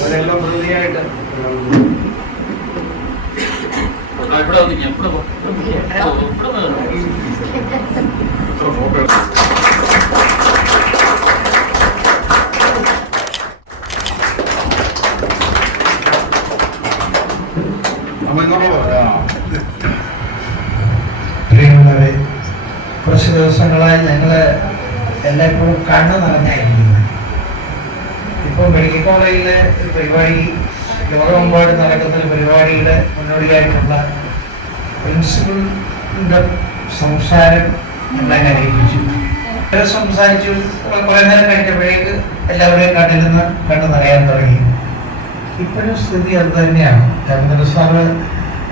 അവരെല്ലാം പ്രതിയായിട്ട് പ്രിയമുള്ളവരെ, കുറച്ച് ദിവസങ്ങളായി ഞങ്ങൾ എല്ലായ്പ്പോഴും കണ്ണു നിറഞ്ഞായിരിക്കുന്നത്. ഇപ്പോൾ മെഡിക്കൽ കോളേജിലെ പരിപാടി, ലോകമെമ്പാടും നടക്കുന്ന പരിപാടിയുടെ മുന്നോടിയായിട്ടുള്ള പ്രിൻസിപ്പലിൻ്റെ സംസാരം ഞങ്ങളെ അറിയിച്ചു. സംസാരിച്ചു കുറേ നേരം കഴിഞ്ഞപ്പോഴേക്ക് എല്ലാവരെയും കണ്ടു നിറയാൻ തുടങ്ങി. ഇപ്പോഴും സ്ഥിതി അത് തന്നെയാണ്. രാമചന്ദ്ര സാറ്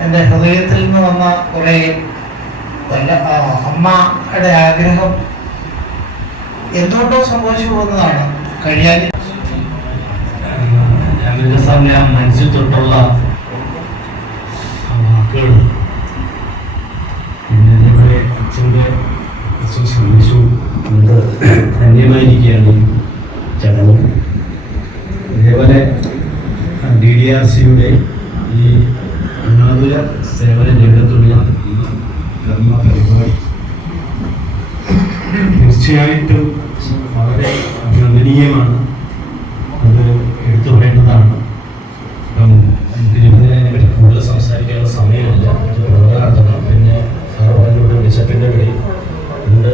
എൻ്റെ ഹൃദയത്തിൽ നിന്ന് വന്ന കുറേ അമ്മയുടെ ആഗ്രഹം എന്തുകൊണ്ടോ സംഭവിച്ചു പോകുന്നതാണ്. കഴിയാൻ രാമചന്ദ്ര സാറിൻ്റെ ആ മനസ്സിൽ തൊട്ടുള്ള വാക്കുകൾ, പിന്നെ അതേപോലെ അച്ഛൻ്റെ സന്ദേശവും കൊണ്ട് ധന്യമായിരിക്കുകയാണ് ഈ ചടങ്ങ്. അതേപോലെ DDRCയുടെ ഈ അനാതുര സേവന രംഗത്തുള്ള ഈ കർമ്മ പരിപാടി തീർച്ചയായിട്ടും വളരെ അഭിനന്ദനീയമാണ്. അത് എടുത്തു പറയേണ്ടതാണ്. അപ്പം ഇതിനെ പറ്റി കൂടുതൽ സംസാരിക്കാനുള്ള സമയമില്ല. പ്രോഗ്രാം നടത്തണം. പിന്നെ സാറ് പറഞ്ഞുകൊണ്ട് വിശപ്പിൻ്റെ കളി ഉണ്ട്.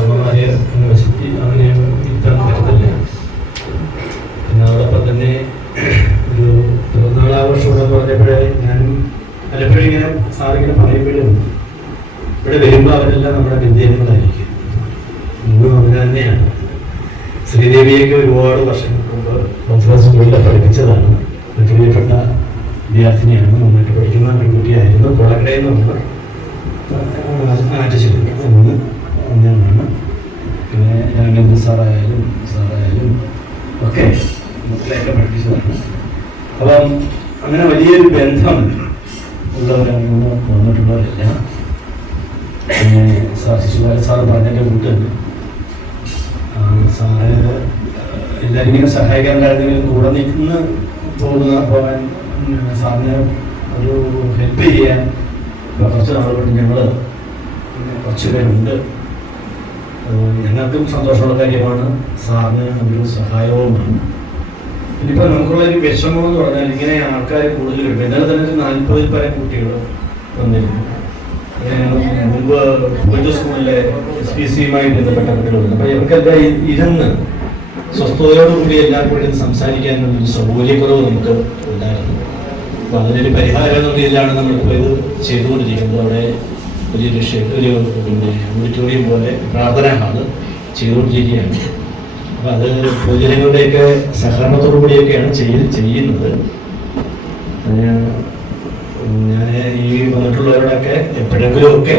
അമ്മമാരെ വിശത്തി അങ്ങനെ ഇരുത്താൻ പറ്റത്തില്ല. പിന്നെ അതോടൊപ്പം തന്നെ ഒരു പിറന്നാളാഘോഷം പറഞ്ഞപ്പോഴേ ഞാനും പലപ്പോഴും ഇങ്ങനെ സാറിങ്ങനെ പറയുമ്പോഴും ഇവിടെ വരുമ്പോൾ അവരെല്ലാം നമ്മുടെ ബന്ധുജനങ്ങളായിരിക്കും. ഇന്നും അങ്ങനെ തന്നെയാണ്. ശ്രീദേവിയൊക്കെ ഒരുപാട് വർഷങ്ങൾക്ക് മുമ്പ് കോൺഫറൻസ് സ്കൂളിൽ പഠിപ്പിച്ചതാണ്. പ്രിയപ്പെട്ട വിദ്യാർത്ഥിനിയാണ്. നന്നായിട്ട് പഠിക്കുന്ന പെൺകുട്ടിയായിരുന്നു. കോളക്കടയിൽ നമ്മൾ ആറ്റിച്ചിരുന്നു എന്നാണ്. പിന്നെ രാമചന്ദ്രൻ സാറായാലും ഒക്കെ മക്കളെയൊക്കെ പഠിപ്പിച്ചതാണ്. അപ്പം അങ്ങനെ വലിയൊരു ബന്ധം ഉള്ളവരാണ് വന്നിട്ടുള്ളവരല്ല. പിന്നെ സാറ് പറഞ്ഞതിൻ്റെ കൂട്ട് സാറ് എല്ലാവരും ഇങ്ങനെ സഹായിക്കാനുണ്ടായിരുന്നെങ്കിലും കൂടെ നിൽക്കുന്ന പോകാൻ സാറിന് ഒരു ഹെൽപ്പ് ചെയ്യാൻ കുറച്ച് നാളുകൊണ്ട് ഞങ്ങൾ കുറച്ച് പേരുണ്ട്. ഞങ്ങൾക്കും സന്തോഷമുള്ള കാര്യമാണ്. സാറിന് ഒരു സഹായവുമാണ്. ഇനിയിപ്പോൾ നമുക്കുള്ളൊരു വിഷമം എന്ന് പറഞ്ഞാൽ ഇങ്ങനെ ആൾക്കാർ കൂടുതൽ കിട്ടും. ഇന്നലെ തന്നെ 40 പരം കുട്ടികൾ വന്നിരുന്നു. മുമ്പ് കൊച്ചു സ്കൂളിലെ SPCയുമായി ബന്ധപ്പെട്ട കുട്ടികളുണ്ട്. അപ്പോൾ ഇവർക്കെല്ലാം ഇരുന്ന് സ്വസ്ഥതയോടുകൂടി എല്ലാവർക്കും സംസാരിക്കാനുള്ളൊരു സൗകര്യക്കുറവ് നമുക്ക് ഉണ്ടായിരുന്നു. അപ്പോൾ അതിനൊരു പരിഹാരം എന്ന രീതിയിലാണ് നമ്മളിപ്പോൾ ഇത് ചെയ്തുകൊണ്ടിരിക്കുന്നത്. അവിടെ ഒരു ഓഡിറ്റോറിയം പോലെ പ്രാർത്ഥനാ ഹാള് ചെയ്തുകൊണ്ടിരിക്കുകയാണ്. അപ്പം അത് പൊതുജനങ്ങളുടെയൊക്കെ സഹകരണത്തോടു കൂടിയൊക്കെയാണ് ചെയ്യുന്നത്. ഞാൻ ഈ വന്നിട്ടുള്ളവരോടൊക്കെ എപ്പോഴെങ്കിലും ഒക്കെ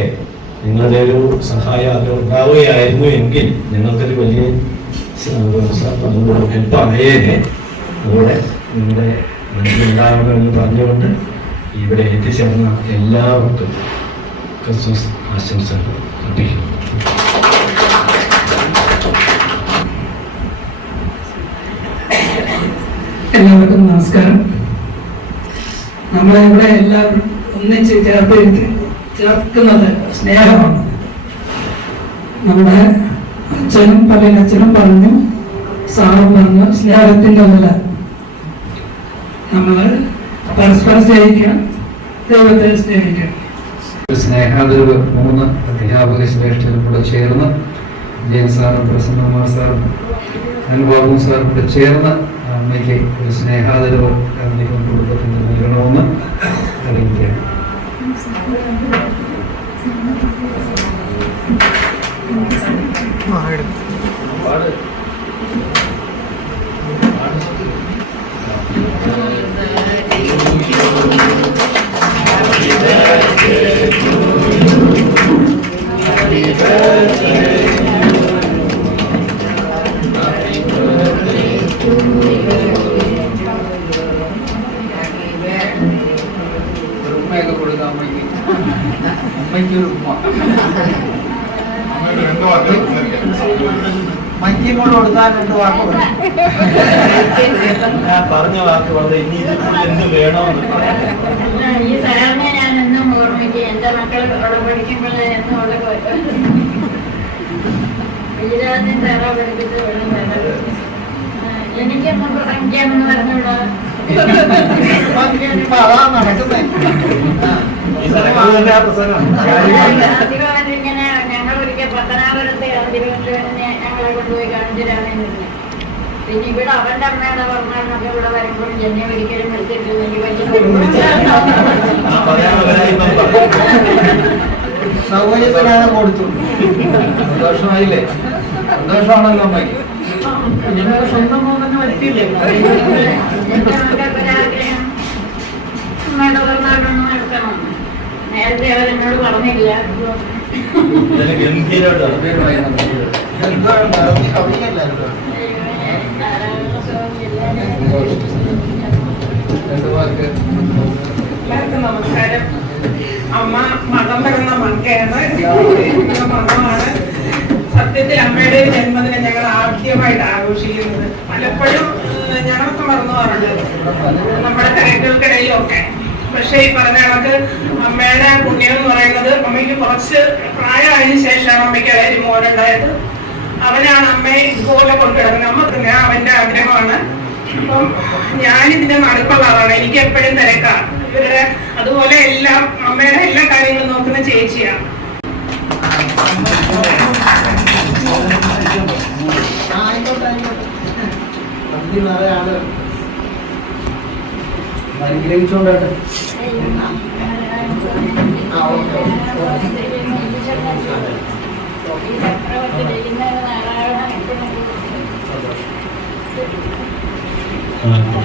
നിങ്ങളുടെ ഒരു സഹായം അത് ഉണ്ടാവുകയായിരുന്നു എങ്കിൽ ഞങ്ങൾക്കൊരു വലിയ ഹെൽപ്പായേനെ. അതുകൂടെ നിങ്ങളുടെ മനസ്സിലുണ്ടാവണമെന്ന് പറഞ്ഞുകൊണ്ട് ഇവിടെ എത്തിച്ചേർന്ന എല്ലാവർക്കും ക്രിസ്മസ് ആശംസകൾ അർപ്പിക്കുന്നു. എല്ലാവർക്കും നമസ്കാരം. നമ്മളിവിടെ എല്ലാവരും ഒന്നിച്ച് ചേർക്കുന്നത് സ്നേഹമാണ്. നമ്മുടെ അച്ഛനും പറഞ്ഞു, സാറും പറഞ്ഞു, സ്നേഹത്തിൻ്റെ നില. നമ്മൾ പരസ്പരം സ്നേഹിക്കണം, ദൈവത്തെ സ്നേഹിക്കണം. സ്നേഹാദരവ് 3 അധ്യാപക ശ്രേഷ്ഠരും കൂടെ ചേർന്ന് ജയൻ സാറും പ്രസന്നകുമാർ സാറും അനുബാബു സാറും കൂടെ ചേർന്ന് അമ്മയ്ക്ക് ഒരു സ്നേഹാദരവ് കുടുംബത്തിന് നൽകണമെന്ന് അറിയിക്കുകയാണ്. ഉമ്മയൊക്കെ കൊടുക്കാം അമ്മയ്ക്ക്. അമ്മയ്ക്കൊരു ഉമ്മ. മഞ്ഞിങ്ങോട് കൊടുത്താൽ 2 വാക്ക് പറയും. ഞാൻ പറഞ്ഞ വാക്ക് വളരെ ഇനി ഇതിൽ എന്ത് വേണമെന്ന് ഈ സാറിനെ ഞാൻ എന്നും ഓർമ്മിക്കും. എന്റെ മക്കൾ അവിടെ പഠിക്കുമ്പോഴേ എന്നും അവിടെ ഗുജറാത്തിൻ സാറാ പഠിപ്പിച്ച് എനിക്കൊന്നും പ്രസംഗിക്കാമെന്ന് പറഞ്ഞുകൂടാ. അതാ നടക്കുന്നത്. ഇങ്ങനെ ഞങ്ങൾ ഒരിക്കൽ പത്തനാപുരത്തെ അതിരുവശനെ ഞങ്ങളെ കൊണ്ടുപോയി കാണിച്ചിട്ടാണ് നിന്നെ. പിന്നെ ഇവിടെ അവന്റെ അമ്മയുടെ പറഞ്ഞാൽ ഇവിടെ വരുമ്പോൾ എന്നെ ഒരിക്കലും വിളിച്ചിട്ടില്ല. സൗകര്യത്തിനാണ് കൊടുത്തു. സന്തോഷമായില്ലേ? സന്തോഷമാണല്ലോ അമ്മയ്ക്ക്. ഞങ്ങളുടെ സ്വന്തം മോനെ പറ്റിയില്ലേ? എന്റെ മക്കൾക്കൊരാഗ്രഹം അമ്മയുടെ പിറന്നാളൊന്നും എടുക്കണം. നേരത്തെ അവരെന്നോട് പറഞ്ഞില്ല. ഗംഭീരമായി നമുക്ക് കവിയല്ലായിരുന്നു. രണ്ട് വാക്ക്. എല്ലാവർക്കും നമസ്കാരം. അമ്മ മതം വരുന്ന മങ്കയാണ്, മതമാണ്. സത്യത്തിൽ അമ്മയുടെ ജന്മദിനം ഞങ്ങൾ ആദ്യമായിട്ട് ആഘോഷിക്കുന്നത്. പലപ്പോഴും ഞങ്ങളൊക്കെ മറന്നു പോകാറുണ്ട് നമ്മുടെ തിരക്കുകൾക്കിടയിലൊക്കെ. പക്ഷേ ഈ പറഞ്ഞ കണക്ക് അമ്മയുടെ പുണ്യം എന്ന് പറയുന്നത്, അമ്മയ്ക്ക് കുറച്ച് പ്രായമായതിനു ശേഷമാണ് അമ്മയ്ക്ക് ഒരു മോനുണ്ടായത്. അവനാണ് അമ്മയെ ഇതുപോലെ കൊണ്ടുകിടക്കുന്നത്. അമ്മ തന്നെ അവന്റെ ആഗ്രഹമാണ്. അപ്പം ഞാനിതിന്റെ നടുക്കുള്ള ആളാണ്. എനിക്ക് എപ്പോഴും തിരക്കാം. ഇവരുടെ അതുപോലെ എല്ലാം അമ്മയുടെ എല്ലാ കാര്യങ്ങളും നോക്കുന്ന ചേച്ചിയാണ്. അനുഗ്രഹിച്ചോണ്ടാണ്.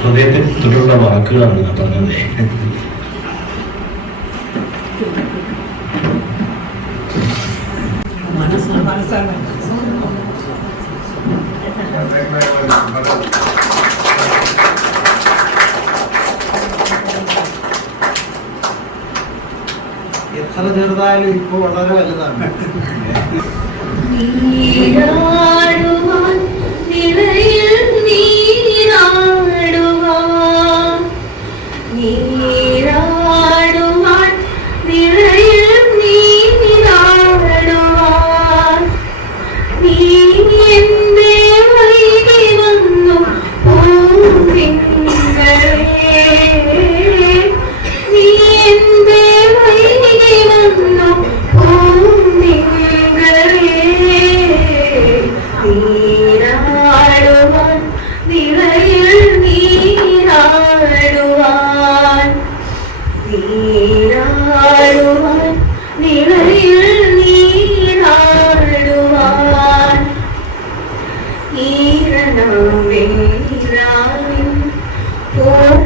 ഹൃദയത്തിൽ തൊട്ടുള്ള വാക്കുകളാണ് ഞാൻ പറഞ്ഞത്. എത്ര ചെറുതായാലും ഇപ്പൊ വളരെ വലുതാണ്. നീരാടുവാൻ നിറയിൽ നീരാടുവാൻ, നീരാടുവാൻ നിറയിൽ നീരാടുവാൻ, നീ എന്തേ വൈകി വന്നു പൂവിങ്കളേ, നീ എന്തേ വൈകി വന്നു പൂവിങ്കളേ, നീരാടുവാൻ നിറയിൽ നീരാടുവാൻ, നീരാടുവാൻ നിറയിൽ നീരാടുവാൻ, ഈരനാവിൻ പൂപ്പുറവഴിഞ്ഞു,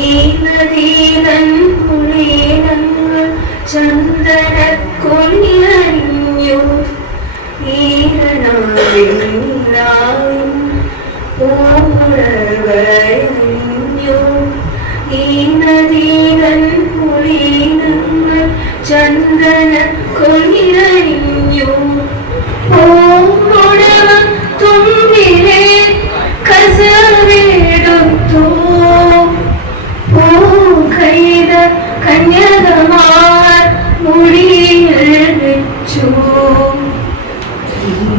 ഈ നദീതൻ പുളിനങ്ങൾ ചന്ദനക്കൊലിയണിഞ്ഞു, ഈരനാവിൻ പൂപ്പുറവഴിഞ്ഞു, ഈ നദീതൻ പുളിനങ്ങൾ ചന്ദനക്കൊലിയണിഞ്ഞു, പൂമുടവ തുമ്പിലെ കസവെടുത്തു, പൂക്കൈത കന്യകമാർ മുടിയിൽ വെച്ചു,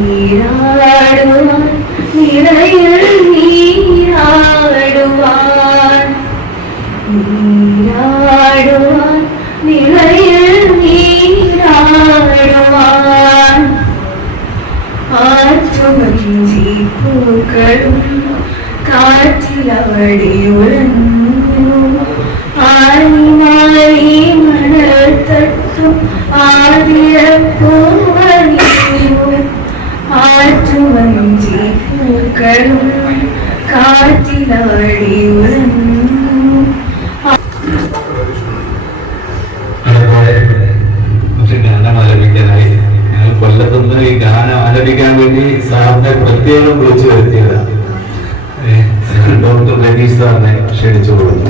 നീരാടുവാൻ നിറയിൽ നീരാടുവാൻ, നീരാടുവാൻ നിറയിൽ നീരാടുവാൻ, ആറ്റുവഞ്ചി പൂക്കളും കാറ്റിലവടിയുഴഞ്ഞു, ആലിമാലി മണൽ തട്ടും ആതിരപ്പൂവണിഞ്ഞു, ആറ്റുവഞ്ചി പൂക്കളും കാറ്റിലവടിയുഴഞ്ഞു. പക്ഷെ ഗാനം ആലപിക്കാനായി ഞങ്ങൾ കൊല്ലത്തുനിന്ന് ഈ ഗാനം ആലപിക്കാൻ വേണ്ടി സാറിനെ പ്രത്യേകം വിളിച്ചു വരുത്തിയതാണ്. ഡോക്ടർ രതീഷ് സാറിനെ ക്ഷണിച്ചു കൊടുത്തു.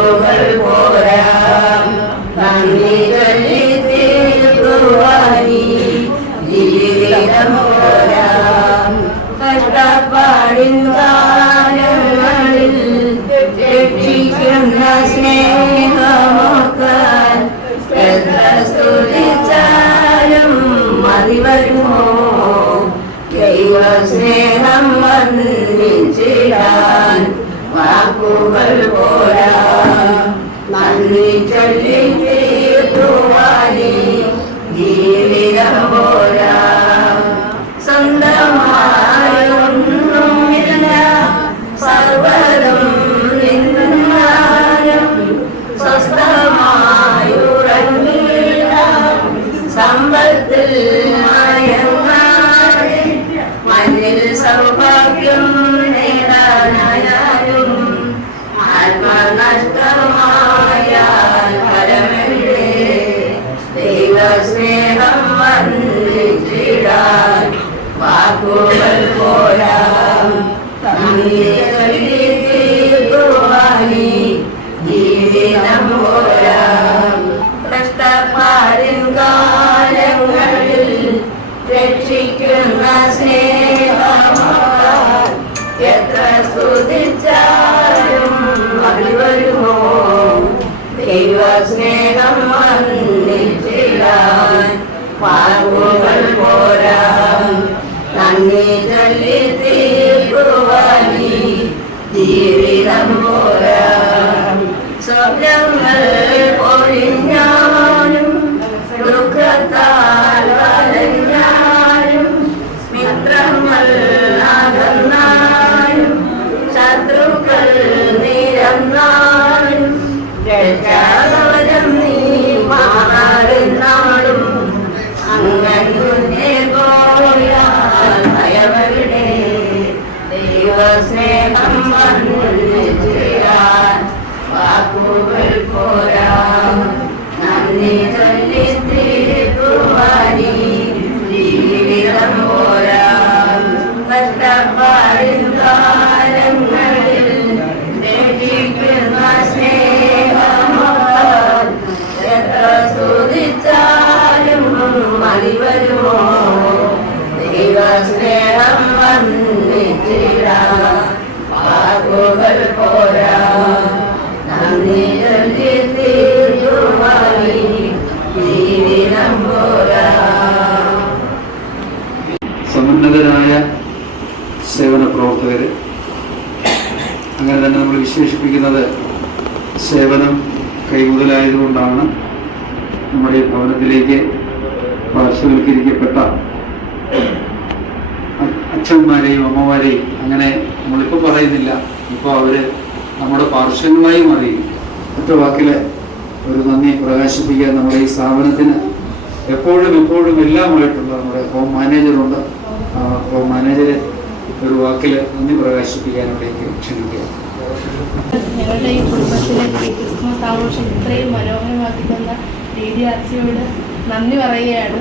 വാക്കുകൾ പോരാ നന്ദി ചൊല്ലി തീർക്കുവാനി ജീവിതം പോരാ കഷ്ടപ്പാടിൻ കാലങ്ങളിൽ രക്ഷിക്കുന്ന സ്നേഹമോക്കാൻ എത്ര സ്തുതിച്ചാലും മതി വരുമോ ദൈവസ്നേഹം വന്നിച്ചിടാൻ വാക്കുകൾ പോരാ നന്ദി ചൊല്ലി തീർക്കുവാനി ജീവിതം പോരാ സ്വന്തമായൊന്നുമില്ല സർവ്വതും നിന്നാലും സ്വസ്ഥമായുറങ്ങില്ല സമ്പത്തിൽ മയങ്ങാതെ മണ്ണിൽ സൗഭാഗ്യം നേടാനായാലും ആത്മനഷ്ടമായാൽ ഫലമെവിടെ ദൈവസ്നേഹം വന്നിച്ചിടാൻ വാക്കുകൾ പോരാ നന്ദി ചൊല്ലി തീർക്കുവാനി ജീവിതം പോരാ കഷ്ടപ്പാടിൻ കാലങ്ങളിൽ രക്ഷിക്കുന്ന സ്നേഹമാൽ എത്ര സ്തുതിച്ചാലും മതി വരുമോ ദൈവസ്നേഹം വന്നിച്ചിടാൻ വാക്കുകൾ പോരാ നന്ദി ചൊല്ലി തീർക്കുവാനി ജീവിതം പോരാ സ്വപ്നങ്ങൾ പൊഴിഞ്ഞാലും ദുഃഖത്താൽ വലഞ്ഞാലും മിത്രങ്ങൾ അകന്നാലും ശത്രുക്കൾ നിരന്നാലും രക്ഷാകവചം നീ മാറുന്നാളും അങ്ങനെ പോയാൽ ഭയമെവിടെ ദൈവസ്നേഹം വന്നിച്ചിടാൻ വാക്കുകൾ പോരാ നന്ദി ചൊല്ലി തീർക്കുവാനി ജീവിതം പോരാ കഷ്ടപ്പാടിൻ കാലങ്ങളിൽ രക്ഷിക്കുന്ന സ്നേഹമാൽ എത്ര സ്തുതിച്ചാലും മതി വരുമോ ദൈവസ്നേഹം വന്നിച്ചിടാൻ വാക്കുകൾ പോരാ നന്ദി ചൊല്ലി തീർക്കുവാനി ജീവിതം പോരാ. സമുന്നതരായ സേവന പ്രവർത്തകർ, അങ്ങനെ തന്നെ നമ്മൾ വിശേഷിപ്പിക്കുന്നത് സേവനം കൈമുതലായതുകൊണ്ടാണ് നമ്മുടെ ഈ ഭവനത്തിലേക്ക് പാർശ്വവൽക്കരിക്കപ്പെട്ട അച്ഛന്മാരെയും അമ്മമാരെയും അങ്ങനെ നമ്മളിപ്പോൾ പറയുന്നില്ല, ഇപ്പോൾ അവർ നമ്മുടെ പാർശ്വങ്ങളായി മാറി. ഒറ്റ വാക്കിൽ ഒരു നന്ദി പ്രകാശിപ്പിക്കാൻ നമ്മുടെ ഈ സ്ഥാപനത്തിന് എപ്പോഴും എല്ലാമായിട്ടുള്ള നമ്മുടെ ഹോം മാനേജറുണ്ട്. ഹോം മാനേജരെ ഒരു വാക്കിൽ നന്ദി പ്രകാശിപ്പിക്കാനിടയ്ക്ക് ക്ഷണിക്കുക. ഞങ്ങളുടെ ഈ കുടുംബത്തിലെ ക്രിസ്മസ് ആഘോഷം ഇത്രയും മനോഹരമാക്കി തന്ന DDRCയോട് നന്ദി പറയുകയാണ്.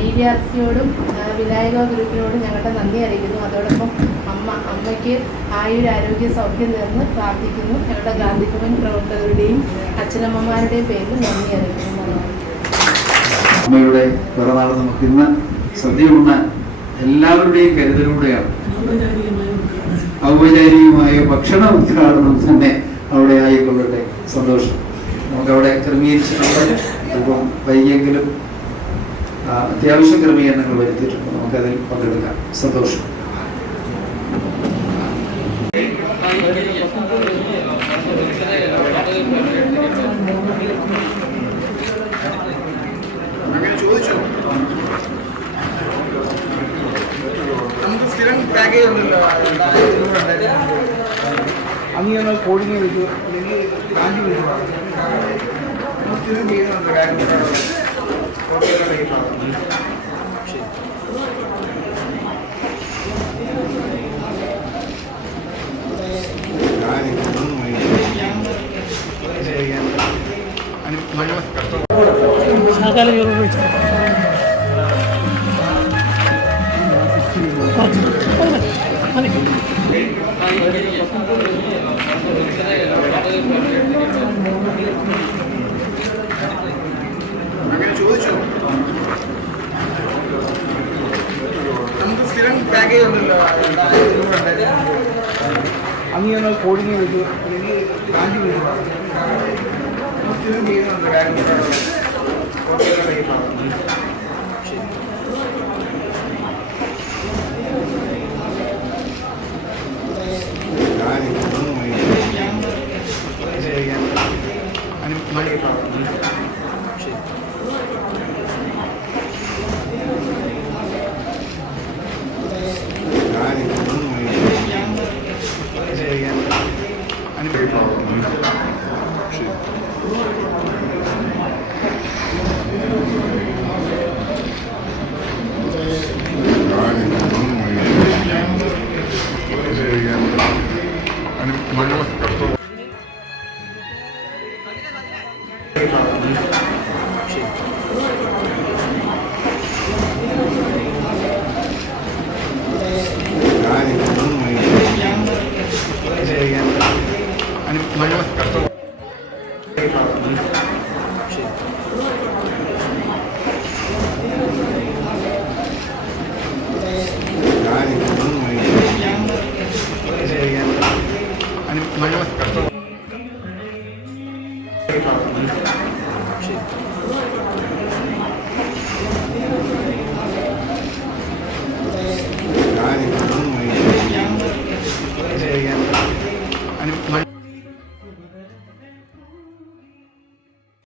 DDRCയോടും വിനായക ഗ്രൂപ്പിനോടും ഞങ്ങളുടെ നന്ദി അറിയിക്കുന്നു. അതോടൊപ്പം അമ്മയ്ക്ക് ആയുരാരോഗ്യ സൗഖ്യം നേർന്ന് പ്രാർത്ഥിക്കുന്നു. ഞങ്ങളുടെ ഗാന്ധിഭവൻ പ്രവർത്തകരുടെയും അച്ഛനമ്മമാരുടെയും പേരിൽ നന്ദി അറിയിക്കുന്നു. അമ്മയുടെ പിറന്നാൾ നമുക്ക് ഇന്ന് സദ്യ ഉണ്ണാൻ എല്ലാവരുടെയും കരുതലൂടെയാണ്. ഔപചാരികമായ ഭക്ഷണ ഉദ്ഘാടനം തന്നെ അവിടെ ആയിക്കൊള്ളട്ടെ. സന്തോഷം. നമുക്കവിടെ ക്രമീകരിച്ചിട്ടുണ്ട്. അല്പം വൈകിയെങ്കിലും അത്യാവശ്യം ക്രമീകരണങ്ങൾ വരുത്തിയിട്ടുണ്ട്. നമുക്കതിൽ പങ്കെടുക്കാം. സന്തോഷം. നമുക്ക് സ്ഥിരം പാക്കേജ് ഉണ്ടല്ലോ, അന്ന് ഞങ്ങൾ കോഡിനെ വിളിച്ചു, അല്ലെങ്കിൽ ആൻറ്റി വിളിച്ചു സ്ഥിരം ചെയ്യുന്നുണ്ട്. മതി പാക്കേജ് ഉണ്ടല്ലോ, അന്ന് ഞങ്ങൾ കോഡിങ് വിളിച്ചു, അല്ലെങ്കിൽ കാഞ്ചി വിളിച്ചു ചെയ്യുന്നുണ്ട്.